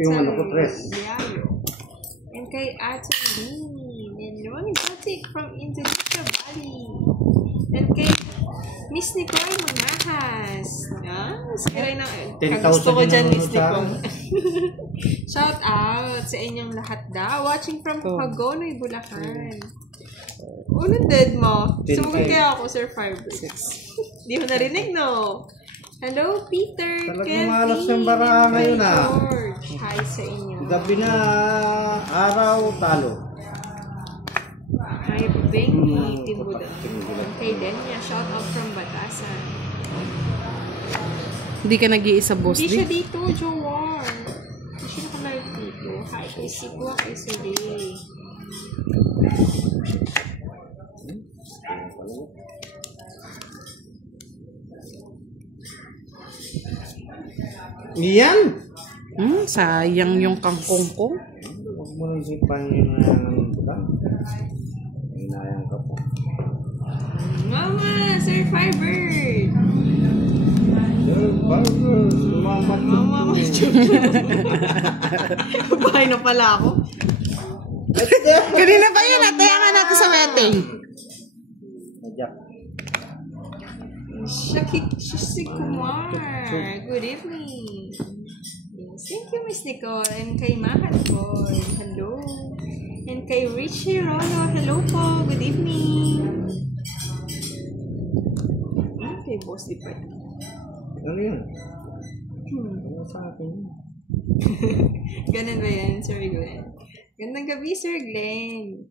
Yung ano ko, tres. And kay Ate Lee. And Ron Exotic from Indonesia, Bali. And kay Miss Nicole Manahas. Sigaray na. Kagusto ko dyan, Miss Nicole. Shout out sa inyong lahat daw. Watching from Hagonoy, Bulacan. Unang dead mo. Sumugod kaya ako, Sir Firebird. Di mo narinig, no? Hello, Peter, Kelly, malas ng bara ngayon Hi sa inyo. Gabi na araw, talo. Hi, Bengi, Timbudan. Kay Denya, shout out from Batasan. Hindi ka nag-iisa, boss. Hindi siya dito, Jowar. Hindi siya nakalive dito. Hi, kay Sikwa, kay Suri. Iyan! Sayang yung kangkong ko. Huwag mo nang isipan yun na yung butang. Hinayang ka po. Mama, Sir Firebird! Sir Firebird! Mama, bahay na pala ako. Kanina pa yan, natayangan natin sa wedding. Najak. Shasi Kumar. Good evening. Yes, thank you, Miss Nicole. And kay Mahal Boy. Hello. And kay Richie Rolo. Hello po. Good evening. Okay, boss di pa. Ano yun? Ano sa akin yun? Ganun ba yan, Sir Glenn? Gandang gabi, Sir Glenn.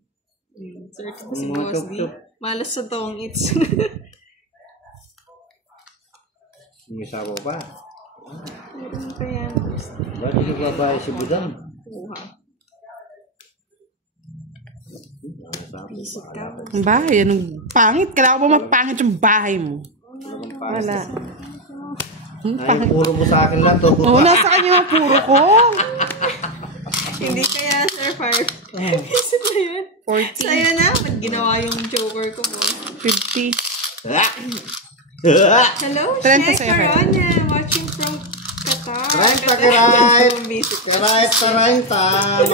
Sir, si boss di. Malas sa tong its. May sabaw pa. Meron pa yan. Bakit yung babae si Budang? Pisik ka. Ang bahay, anong pangit? Kailangan ba mapangit yung bahay mo? Wala. Ay, puro mo sa akin lang to. Oo, nasa kanya yung puro ko. Hindi kaya, Sir Fire. Pisik na yun. 40. Sa'yo na. Ba't ginawa yung joker ko mo? 50. Hello, Sheikh Corona. Watching from Qatar. Karait,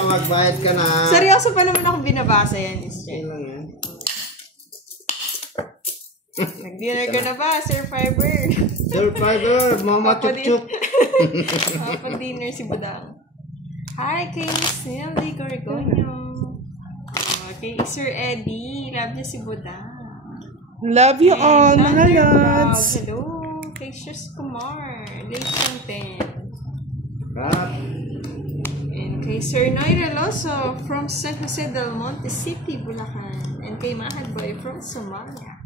magbayad ka na. Seryoso pa naman akong binabasa yan, Miss Jen. lang yan. Nag-dinner ka na ba, Sir Fiber? Sir Fiber, mama chup-chup. Kapag-dinner si Budang. Hi, kay Miss Nelly Gorgonyo. Kay Sir Eddie. Love niya si Budang. Love you all, mga lods. Hello, kay Shus Kumar. Late content. And kay Sir Noy Reloso from San Jose del Monte City, Bulacan. And kay Mahal Boy from Somalia.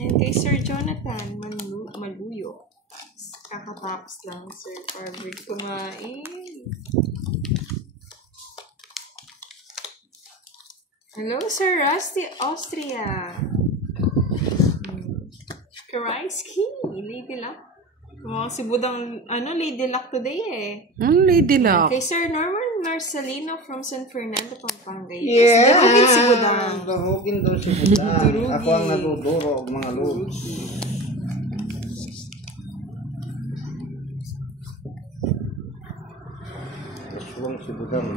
And kay Sir Jonathan Maluyo. Kakatapos lang, Sir Farberg kumain. Hello, Sir Rusty Austria. Karaiski, Lady Luck. Mga si Budang, Lady Luck today eh. Lady Luck. Kay Sir Norman Marcelino from San Fernando, Pampanga. Yeah! Darugin si Budang. Darugin daw si Budang. Ako ang naduduro, mga lods. Aswang si Budang.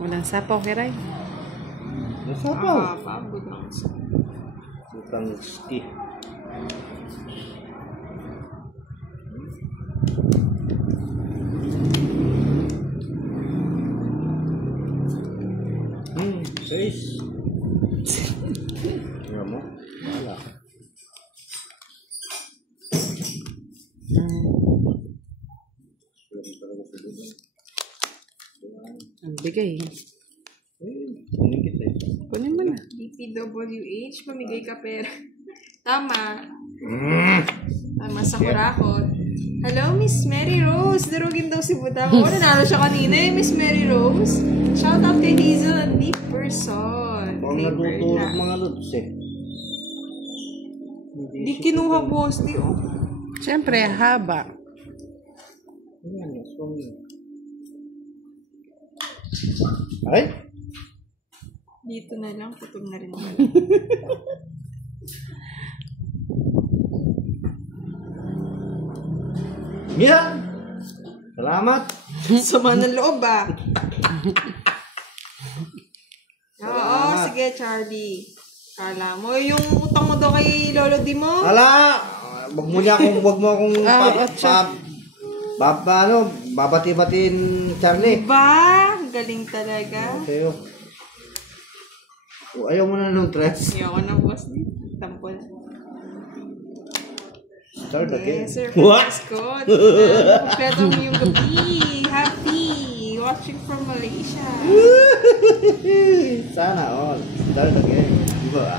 Walang sapaw, Kiray. Nasapaw. Budang. Budang ski. Guys. Tingnan mo. Wala. Ang bigay. Kunikit eh. Kunin mo na. DPWH, mamigay ka pera. Tama. Tama sa kurakot. Hello, Miss Mary Rose. Darugin daw si Budang. Nanalo siya kanina eh, Miss Mary Rose. Shout out kay Hazel and Deep Person. Huwag natutulog mga lods eh. Di kinuha boss, di oh. Siyempre, haba. Ayan, aswang yun. Ay? Dito na lang, putol na rin. Yan. Salamat. Sama ng loob ah. Oo, sige Charlie. Kala mo, yung utang mo daw kay Lolo Di mo? Ala, wag mo akong babati-batiin, Charlie. Diba? Galing talaga. Okay. Ayaw mo na ng dress. Ayoko na boss. Tampol. Start again. Yes, sir. What? Scott. Kompleto mo yung gabi. Happy. Watching from Malaysia. Sana all. Start again. Diba?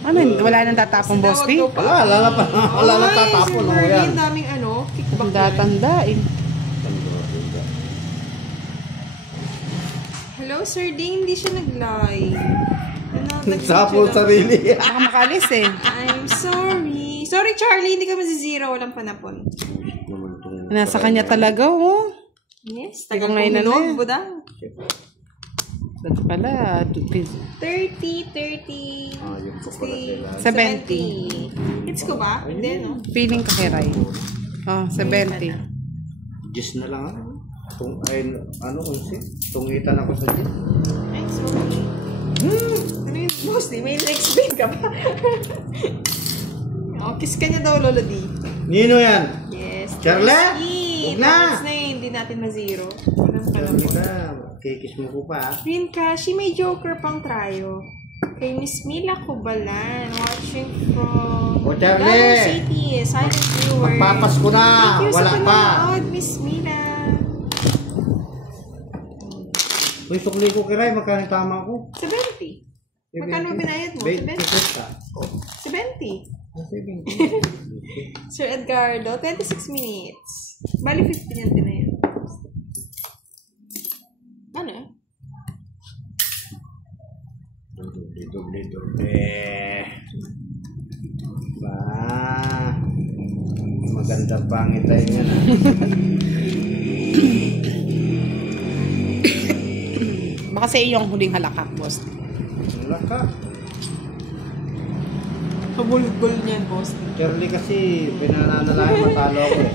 Ano, wala nang tatapong, boss D? Wala na tatapon. Sir Merlin, daming kickback. Tanda-tandain. Hello, Sir Ding. Hindi siya nag-live. Nagsapo sarili. Baka makalis eh. I'm sorry. Sorry, Charlie. Hindi ka masizero. Walang panapon. Nasa kanya talaga, oh. Yes. Hindi ko Tagal ngayon kong eh. budang. Dati pala, 30. Yung po pala 60, sila. 70. Hits ko ba? Hindi, no? feeling ka kay Ray. Oh, 70. Diyos na lang ako. Tungitan ako sa Diyos. Ay, sorry. Ano yun, boss? May explain ka ba? Kiss ka niya daw, Lolo D. Nino yan? Yes. Charlie? Huwag Huwag na. Hindi natin mazero. Walang Charlie panapon. ka. Kikis mo ko pa. Rin Kashi, may joker pang tryo. Kay Miss Mila Kubalan, watching from O, Charlie! Davao City, silent viewer. Magpapas ko na. Thank you Wala sa pa. panonood, Miss Mila. Uy, sukli ko kiray. Magkano tama ko? 70. Magkano binayad mo? 20 70. pesos. 70. 70. Sir Edgardo, 26 minutes. Bali 15 yan din na yun. Ano? Doble. Ba. Maganda pangit tayo nga na. Baka sa iyo ang huling halakak, boss. Wala ka. Kabulgol niyan, boss. Charlie kasi pinananalayan matalo ako eh.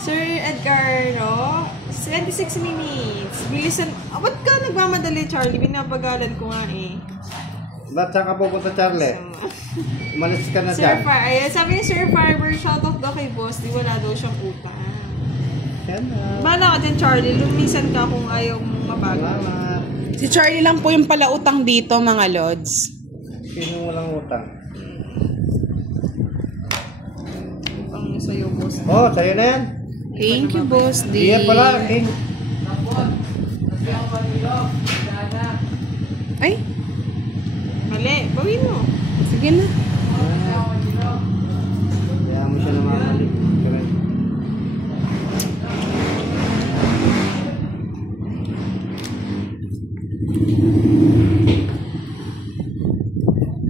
Sir Edgardo, 26 minutes. Bilisan. Ba't ka nagmamadali, Charlie? Binabagalan ko nga eh. Ba't saan ka pupunta, Charlie? Umalis ka na Sir dyan. Ayan, sabi ni Sir Farmer, shoutout daw kay boss. Di wala daw siyang utang. Yan na. Bahala ka dyan, Charlie. Lumisan ka kung ayaw mong mabagal. Salamat. Si Charlie lang po yung palautang dito, mga lods. Sino walang utang? Ang sa'yo, boss. Oh, sa'yo na yan. Thank you, boss D. Iya pala, King. Ay, Mali, bawin mo. sige na. Kaya mo siya namamalik.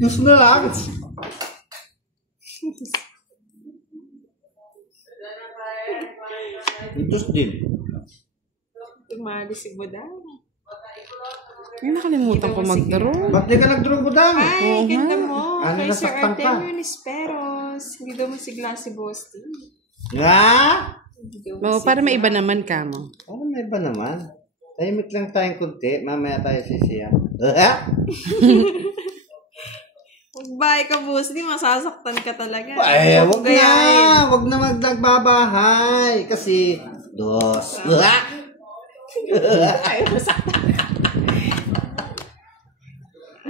Diyos na lang. Diyos din. Tumali si Budang. Ay, nakalimutan ko mag-draw. Ba't di ka nag-draw budang? Ay, ganda mo. Ano, Kay Sir nasaktan ka? Artemio Nisperos. Hindi daw masigla si Boss T. Nga? Hindi daw Oo, para may iba naman ka mo. Oh, may iba naman. Tahimik lang tayong kunti. Mamaya tayo sisiya. Bye ka, Boss T. Masasaktan ka talaga. Ay, wag na. Gayahin. Wag na magdagbabahay. Kasi, dos. Ay, masaktan ka.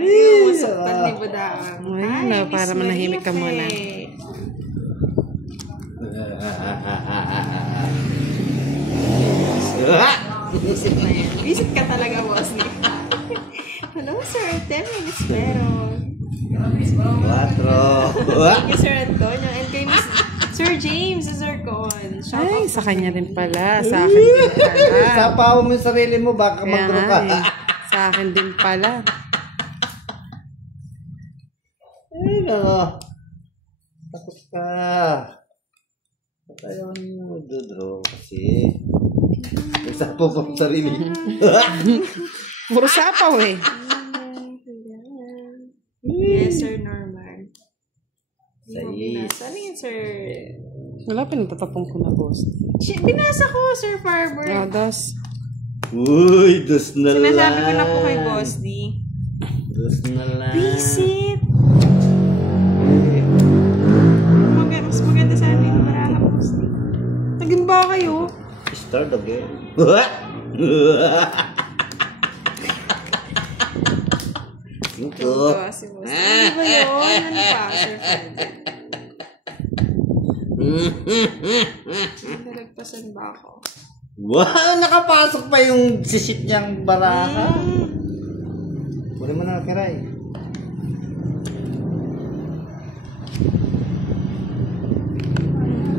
Ay, masaktan ni Budang. Ay, na, para Miss manahimik ka muna. Marife. Visit na yan. Visit ka talaga, Boss T. Hello, Sir Artemio Nisperos. Quatro. Thank you, Sir Antonio. And kay Miss Sir James Zercon. Ay, sa kanya rin pala. Sa akin din pala. Sapaw mo yung sarili mo, baka Kaya mag-draw nga ka. eh. Sa akin din pala. Ay, no. Takot ka. Ba't ayaw mo mag-draw kasi? Nagsapaw pa yung sarili. Puro sapaw eh. Yes, Sir Norman. Sais. Saan yun, Sir Wala, pinagtatapong ko na, boss. Binasa ko, Sir Firebird. Adas. Uy, dos na lang. Sinasabi ko na po kay Boss D. Dos na lang. Visit! Mas maganda sana yung baraha, Boss D. Naging ba kayo? Start again. Cinco. Si Boss D. Ano ba yun? Ano pa, Sir Firebird? Nalagpasan ba ako? Wow, nakapasok pa yung sisit niyang baraha. Wala mo na kiray.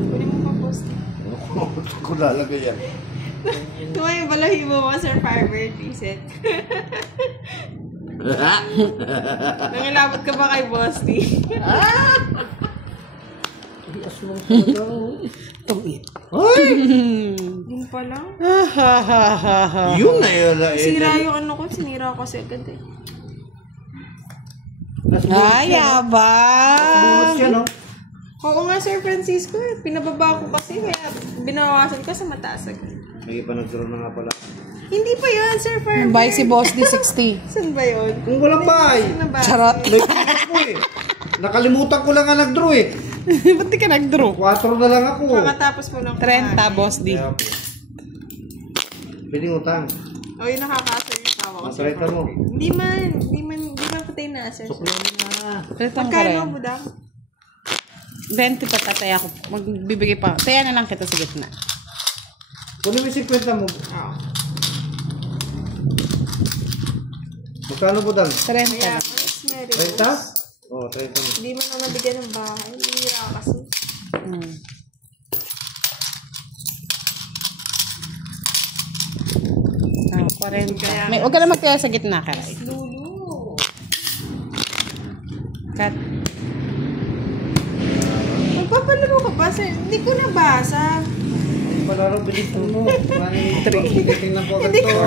Pwede mo pa, Boss D. Ko lalagay yan. Tumayo balahibo mo, Sir Firebird. Visit. Nangilabot ka ba kay Boss D? Tungit. Ay! Yun pa lang. Yun na yun. Sira yung ano ko. Sinira ko kasi agad eh. Ay, abang. Bonus yan, no? Oo nga, Sir Francisco. Pinababa ko kasi. Kaya binawasan ka sa mataas agad. May pa nagkaroon na nga pala. Hindi pa yun, Sir Firebird. Buy si Boss D 60. Saan ba yun? Kung walang bay. Saan na ba? Charot. Nagpipit ko eh. Nakalimutan ko lang nga nag-draw eh. Ba't di ka nag-draw? 4 na lang ako. Kakatapos mo lang 30, Boss D. Kaya po. Pwedeng utang. O, yung nakakasar yung tawa ko. Sir Masarita mo. Firebird. Hindi man patay na, Sir. Suklo na. Tretang ka Magkano rin. ang budang? 20 pa tatay ako. Magbibigay pa. Taya na lang kita sa gitna. Kunin mo yung 50 mo. Oo. Magkano po dan? 30 Kaya, lang. Miss Mary. 30? Oo, 30 mo. Hindi mo na nabigyan ng bahay. Hira kasi. Hmm. Ah, 40. Huwag ka na magtaya sa gitna, Karay. Lulu. Cut. Magpapalaro ka ba, Sir? Hindi ko nabasa. Hindi pa laro, bilisan mo. Tingnan ko agad to.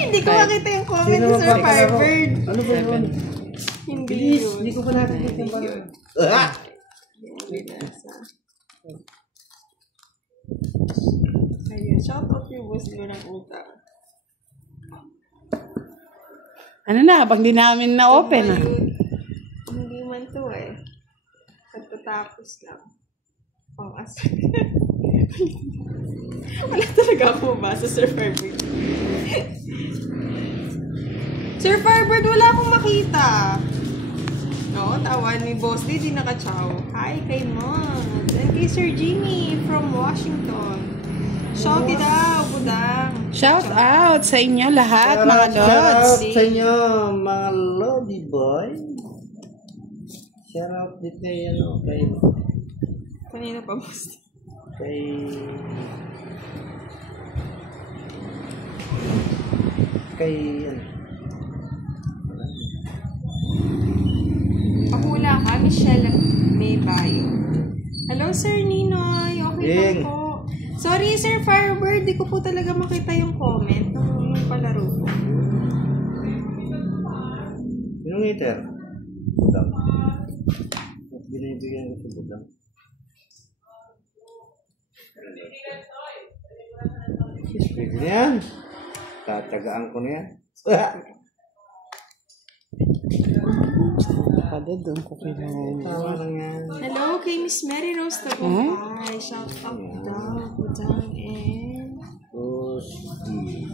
Hindi ko makita yung comment Sino ni Sir magpapalaro? Firebird. Ano ba yun? Hindi Bilis, yun. hindi ko pa nakikita yung baraha. Ah! Ayun, shout out yung boss ko ng utang. Ano na, habang di namin na-open ah. Ayun, hindi man to eh. Pagtatapos lang. Pang as. Wala talaga ako mabasa, Sir Firebird. Sir Firebird, wala akong makita. No, tawa ni Boss D, di nakachaw. Hi kay Mom. And kay Sir Jimmy from Washington. Shouty daw, budang. Shout out sa inyo lahat, mga Shout lods. out sa inyo, mga lodi boy. Shout out dito yan, kay... Kanina pa, Boss D. Kay... Kay... ano? Pahula ka, Michelle May Bayo. Hello, Sir Ninoy. Okay Ding. po po. Sorry, Sir Firebird. Di ko po talaga makita yung comment nung palaro ko. Yung hater? Budang. Binibigyan ko sa budang. Pwede na yan. Tatagaan ko na yan. Pada doon ko kailangan. Tama lang yan. Hello kay Miss Mary Rose Tagumpay. Shout out daw. Budang and... Rosti.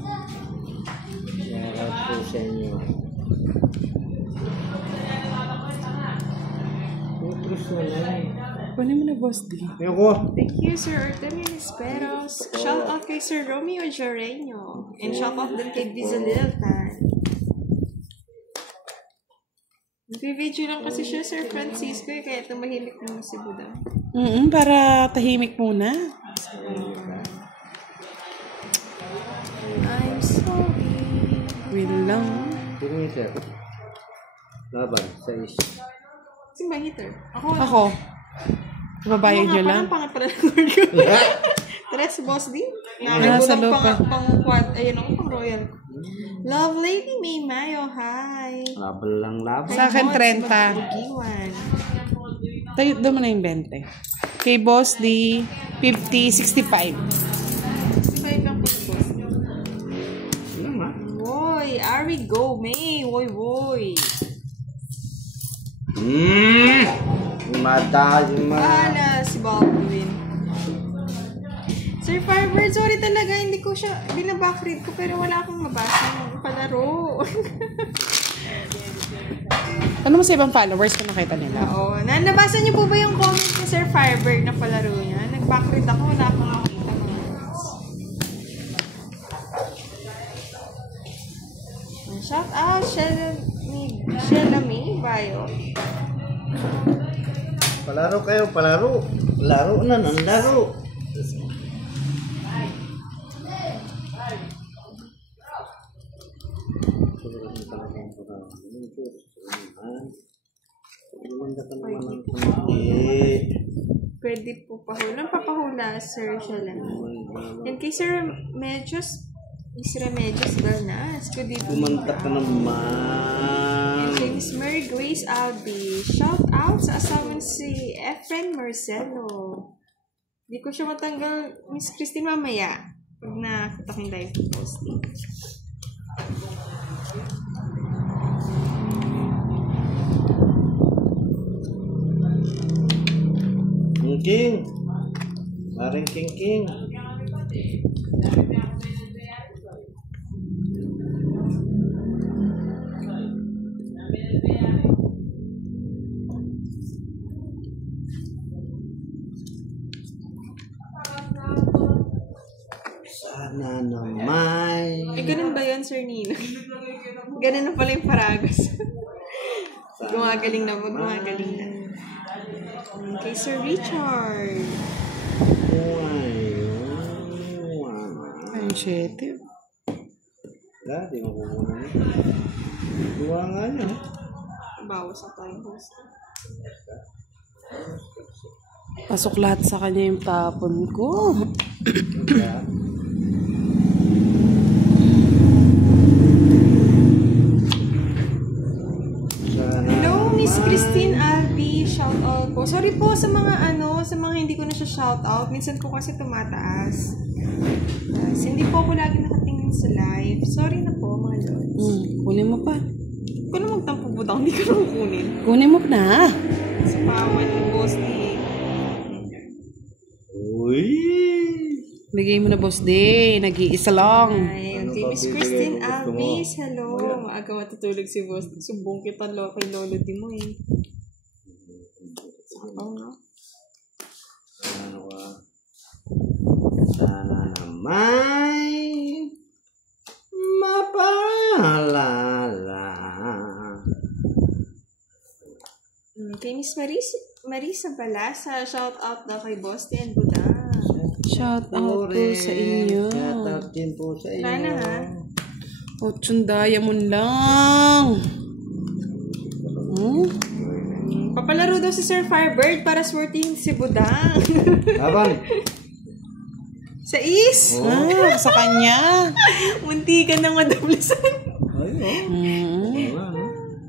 Shout out po sa inyo. Utrus na lang. Kunin mo na, Boss D. Ayoko. Thank you, Sir Artemio Esperos. Shout out kay Sir Romeo Joreño. And shout out din kay Dizaliltan. Nag-video lang kasi siya, Sir Francisco, kaya tumahimik naman si Budang. Para tahimik muna. I'm sorry. Will lang. Sino yung sir? Laban, sa is. Sino ba hitter? Ako. Ako. Babayad nyo lang. Parang pangat pala ng word ko. Tres, Boss D. Nasa loob pa. Pang quad, ayun ako, pang royal. Love Lady May Mayo, hi. Laban lang laban. Sa akin, 30. Bugiwan. Tayo, doon mo na yung 20. Kay Boss D, 50, 65. 65 lang po yung boss. Ano nga? Woy, Ari go, May. Woy, woy. Yung Bahala si Baldwin. Sir Firebird, sorry talaga, hindi ko siya, binabackread ko, pero wala akong mabasa ng palaro. Ano mo sa ibang followers kung nakita nila? Oo. Nabasa niyo po ba yung comment ni Sir Firebird na palaro niya? Nag-backread ako, wala akong makita ng shout out, Sheila May Bayo. Palaro kayo, palaro. Laro na ng laro. Pwede po pahula. Papahula, Sir Sheila May. And kay Sir Remedios, Miss Remedios Galnas. Good evening. Kumanta ka naman. And kay Miss Mary Grace Albi. Shout out sa asawa si Efren Marcelo. Hindi ko siya matanggal, Miss Christine, mamaya. Pag nakita ko yung live posting. King. Maring King. Sana naman. Ganun ba yan, Sir Nino? Ganun na pala yung paragas. Gumagaling na. Kay Sir Richard. Ay, shit. Dati makukunan. Gawa nga niya. Bawas na tayong host. Pasok lahat sa kanya yung tapon ko. Hello, Miss Christine Albi. Shout out po. Sorry po sa mga sa mga hindi ko na siya shout out. Minsan ko kasi tumataas. Hindi po ako lagi nakatingin sa live. Sorry na po, mga lords. Kunin mo pa. Kung na magtampo po daw, hindi ko na kukunin. Kunin mo na. Sa pawan ng boss ni... Uy! Bigay mo na, Boss D. Nag-iisa lang. Ay, okay, Miss Christine Alvis, hello. Maaga matutulog si boss. Sumbong kita kay Lolo di mo eh. Oo nga. Sana naman mapaalala. Kay Miss Marisa Balasa, shout out daw kay Boss and Buda. Shout out po sa inyo. Shout out din po sa inyo. Sana ha. 8 diamond lang. Papalaro daw si Sir Firebird para swerting si Budang. Abang. Sa is? Sa kanya. Munti ka na madablasan. Ayun.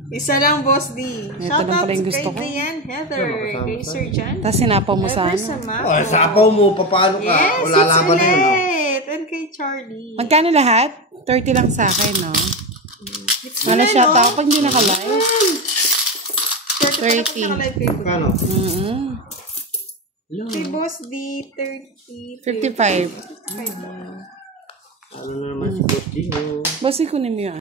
Isa lang, Boss D. Ito Shout lang out pala yung kay gusto ko. Diane Heather, kay Sir John. Tapos sinapaw mo sa Ever ano. Mako. Oh, sapaw mo, paano ka? Yes, Wala it's laban yun, no? ulit. And kay Charlie. Magkano lahat? 30 lang sa akin, no? It's Ano ulit, shout no? out pag hindi naka-live? 30. Kano? Kay Boss D, 30. 55. Ano na naman si Boss Dino? Boss, kunin mo yun.